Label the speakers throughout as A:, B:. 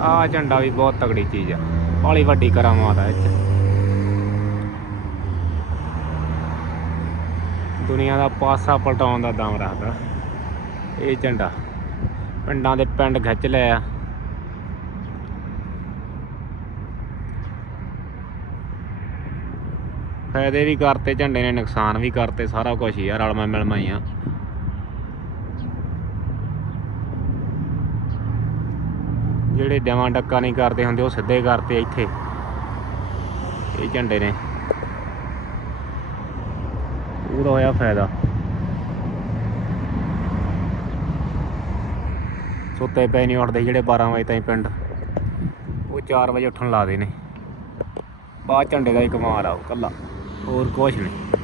A: ਆ ਝੰਡਾ ਵੀ ਬਹੁਤ ਤਗੜੀ ਚੀਜ਼ ਆ। ਬਾਲੀ ਵੱਡੀ ਕਰਾਮਾਤ ਆ ਇੱਥੇ ਦੁਨੀਆ ਦਾ ਪਾਸਾ ਪਲਟਾਉਣ ਦਾ ਦਮ ਰੱਖਦਾ। ਇਹ ਝੰਡਾ ਪਿੰਡਾਂ ਦੇ ਪਿੰਡ ਖਿੱਚ ਲਿਆ। ਫਾਇਦੇ ਵੀ ਕਰਤੇ, ਝੰਡੇ ਨੇ ਨੁਕਸਾਨ ਵੀ ਕਰਤੇ, ਸਾਰਾ ਕੁਝ ਹੀ ਆ ਰਲਮਾ ਮਿਲਮਾ ਹੀ ਆ। ਜਿਹੜੇ ਡਵਾਂ ਡੱਕਾ ਨਹੀਂ ਕਰਦੇ ਹੁੰਦੇ, ਉਹ ਸਿੱਧੇ ਕਰਤੇ ਇੱਥੇ। ਇਹ ਝੰਡੇ ਨੇ। ਉਹਦਾ ਹੋਇਆ ਫਾਇਦਾ। ਸੁੱਤੇ ਪਏ ਨਹੀਂ ਉੱਠਦੇ ਜਿਹੜੇ 12 ਵਜੇ ਤਾਈਂ ਪਿੰਡ। ਉਹ 4 ਵਜੇ ਉੱਠਣ ਲਾਦੇ ਨੇ ਬਾਅਦ ਝੰਡੇ ਦਾ ਹੀ ਕਮਾਲ ਆ, ਉਹ ਕੱਲਾ। ਹੋਰ ਕੁਝ ਨਹੀਂ।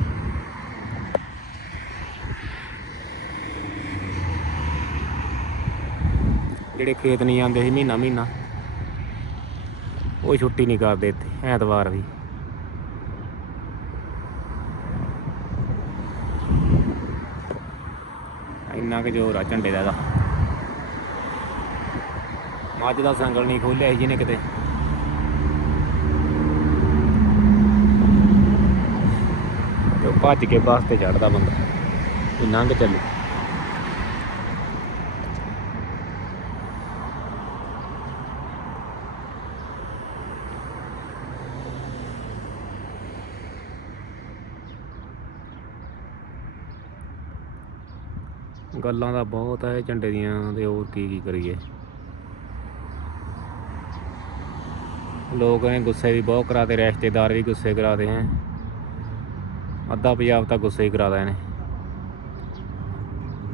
A: ਜਿਹੜੇ ਖੇਤ ਨਹੀਂ ਜਾਂਦੇ ਸੀ ਮਹੀਨਾ ਮਹੀਨਾ, ਉਹ ਛੁੱਟੀ ਨਹੀਂ ਕਰਦੇ ਇੱਥੇ, ਐਤਵਾਰ ਵੀ। ਇੰਨਾ ਕੁ ਜ਼ੋਰ ਆ ਝੰਡੇ ਦਾ ਇਹਦਾ। ਮੱਝ ਦਾ ਸੰਗਲ ਨਹੀਂ ਖੋਲਿਆ ਸੀ ਜਿਹਨੇ ਕਿਤੇ। ਤੇ ਭੱਜ ਕੇ ਬੱਸ ਤੇ ਚੜਦਾ ਬੰਦਾ ਇਹ ਲੰਘ ਚੱਲੇ। ਗੱਲਾਂ ਦਾ ਬਹੁਤ ਹੈ ਝੰਡੇ ਦੀਆਂ ਤੇ ਹੋਰ ਕੀ ਕੀ ਕਰੀਏ। ਲੋਕ ਨੇ ਗੁੱਸੇ ਵੀ ਬਹੁਤ ਕਰਾਤੇ, ਰਿਸ਼ਤੇਦਾਰ ਵੀ ਗੁੱਸੇ ਕਰਾਤੇ ਹੈ ਅੱਧਾ ਪੰਜਾਬ ਤਾਂ ਗੁੱਸੇ ਹੀ ਕਰਾਦਾ ਇਹਨੇ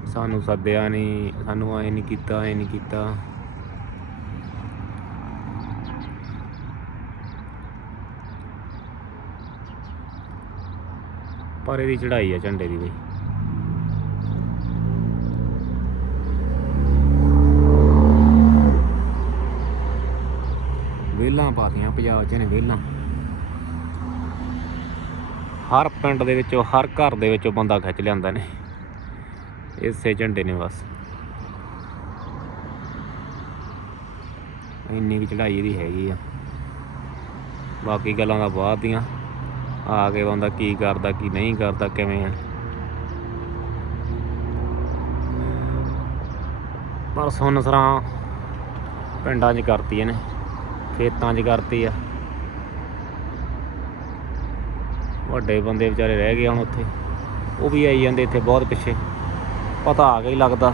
A: ਸਾਨੂੰ ਸੱਦਿਆ ਨਹੀਂ ਸਾਨੂੰ ਐ ਨਹੀਂ ਕੀਤਾ, ਐ ਨਹੀਂ ਕੀਤਾ। ਪਰ ਇਹਦੀ ਚੜਾਈ ਆ ਝੰਡੇ ਦੀ ਬਈ। ਵੇਲਾਂ ਪਾਤੀਆਂ ਪੰਜਾਬ 'ਚ ਨੇ ਵੇਲਾਂ ਹਰ ਪਿੰਡ ਦੇ ਵਿੱਚੋਂ, ਹਰ ਘਰ ਦੇ ਵਿੱਚੋਂ ਬੰਦਾ ਖਿੱਚ ਲਿਆਂਦਾ ਨੇ ਇਸੇ ਝੰਡੇ ਨੇ ਬਸ। ਇੰਨੀ ਵੀ ਚੜਾਈ ਇਹਦੀ ਹੈਗੀ ਆ। ਬਾਕੀ ਗੱਲਾਂ ਦਾ ਬਾਅਦ ਦੀਆਂ। ਆ ਕੇ ਬੰਦਾ ਕੀ ਕਰਦਾ, ਕੀ ਨਹੀਂ ਕਰਦਾ, ਕਿਵੇਂ ਆ। ਪਰ ਸੁਣ ਪਿੰਡਾਂ 'ਚ ਕਰਤੀ ਇਹਨੇ। ਖੇਤਾਂ 'ਚ ਕਰਤੀ ਆ। ਵੱਡੇ ਬੰਦੇ ਵਿਚਾਰੇ ਰਹਿ ਗਏ ਹੁਣ ਉੱਥੇ। ਉਹ ਵੀ ਆਈ ਜਾਂਦੇ ਇੱਥੇ ਬਹੁਤ ਪਿੱਛੇ। ਪਤਾ ਆ ਗਿਆ ਹੀ ਲੱਗਦਾ।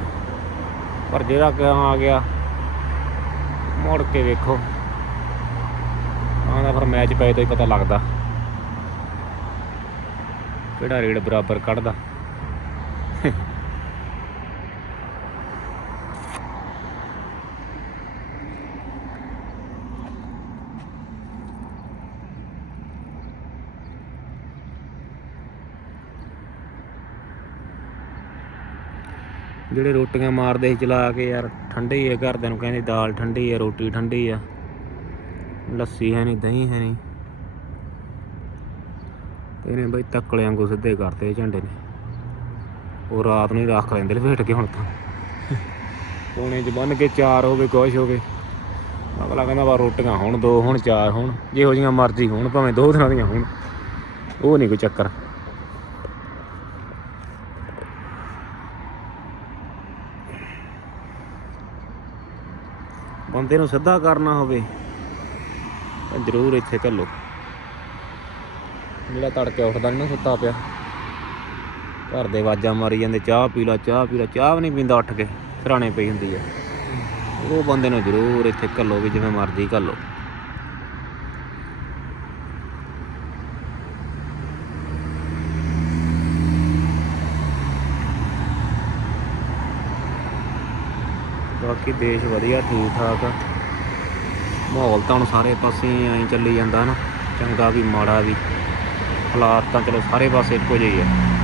A: ਪਰ ਜਿਹੜਾ ਕਿ ਆ ਗਿਆ, ਮੁੜ ਕੇ ਵੇਖੋ। ਆਂਦਾ ਫਿਰ ਮੈਚ ਪਏ ਤੋਂ ਹੀ ਪਤਾ ਲੱਗਦਾ। ਕਿਹੜਾ ਰੇਡ ਬਰਾਬਰ ਕੱਢਦਾ। ਜਿਹੜੇ ਰੋਟੀਆਂ ਮਾਰਦੇ ਸੀ ਚਲਾ ਕੇ ਯਾਰ, ਠੰਡੇ ਹੀ ਆ ਘਰਦਿਆਂ ਨੂੰ ਕਹਿੰਦੇ ਦਾਲ ਠੰਡੀ ਆ, ਰੋਟੀ ਠੰਡੀ ਆ। ਲੱਸੀ ਹੈ ਨਹੀਂ, ਦਹੀਂ ਹੈ ਨਹੀਂ। ਇਹਨੇ ਬਈ ਤੱਕਲਿਆਂ ਵਾਂਗੂ ਸਿੱਧੇ ਕਰਤੇ ਝੰਡੇ ਨੇ। ਉਹ ਰਾਤ ਨੂੰ ਹੀ ਰੱਖ ਲੈਂਦੇ ਲਪੇਟ ਕੇ ਹੁਣ ਤਾਂ। ਕੋਨੇ 'ਚ ਬੰਨ ਕੇ ਚਾਰ ਹੋਵੇ, ਕੁਛ ਹੋਵੇ। ਅਗਲਾ ਕਹਿੰਦਾ ਵਾ ਰੋਟੀਆਂ ਹੁਣ, ਦੋ ਹੁਣ, ਚਾਰ ਹੁਣ। ਜਿਹੋ ਜੀਆਂ ਮਰਜ਼ੀ ਹੋਣ, ਭਾਵੇਂ ਦੋ ਦਿਨਾਂ ਦੀਆਂ ਹੋਣ। ਉਹ ਨਹੀਂ ਕੋਈ ਚੱਕਰ। ਬੰਦੇ ਨੂੰ ਸਿੱਧਾ ਕਰਨਾ ਹੋਵੇ, ਤਾਂ ਜ਼ਰੂਰ ਇੱਥੇ ਘੱਲੋ। ਜਿਹੜਾ ਤੜਕੇ ਉੱਠਦਾ ਨਹੀਂ ਨਾ ਸੁੱਤਾ ਪਿਆ। ਘਰ ਦੇ ਆਵਾਜ਼ਾਂ ਮਾਰੀ ਜਾਂਦੇ, ਚਾਹ ਪੀ ਲਾ, ਚਾਹ ਪੀ ਲਾ, ਚਾਹ ਵੀ ਨਹੀਂ ਪੀਂਦਾ ਉੱਠ ਕੇ, ਸਰਾਣੇ ਪਈ ਹੁੰਦੀ ਆ। ਉਹ ਬੰਦੇ ਨੂੰ ਜ਼ਰੂਰ ਇੱਥੇ ਘੱਲੋ ਵੀ ਜਿਵੇਂ ਮਰਜ਼ੀ ਘੱਲੋ। ਬਾਕੀ ਦੇਸ਼ ਵਧੀਆ ਠੀਕ ਠਾਕ ਆ। ਮਾਹੌਲ ਤਾਂ ਹੁਣ ਸਾਰੇ ਪਾਸੇ ਐਂ ਚੱਲੀ ਜਾਂਦਾ ਨਾ। ਚੰਗਾ ਵੀ, ਮਾੜਾ ਵੀ। ਹਾਲਾਤ ਤਾਂ ਚਲੋ ਸਾਰੇ ਪਾਸੇ ਇੱਕੋ ਜਿਹੇ ਹੀ ਆ।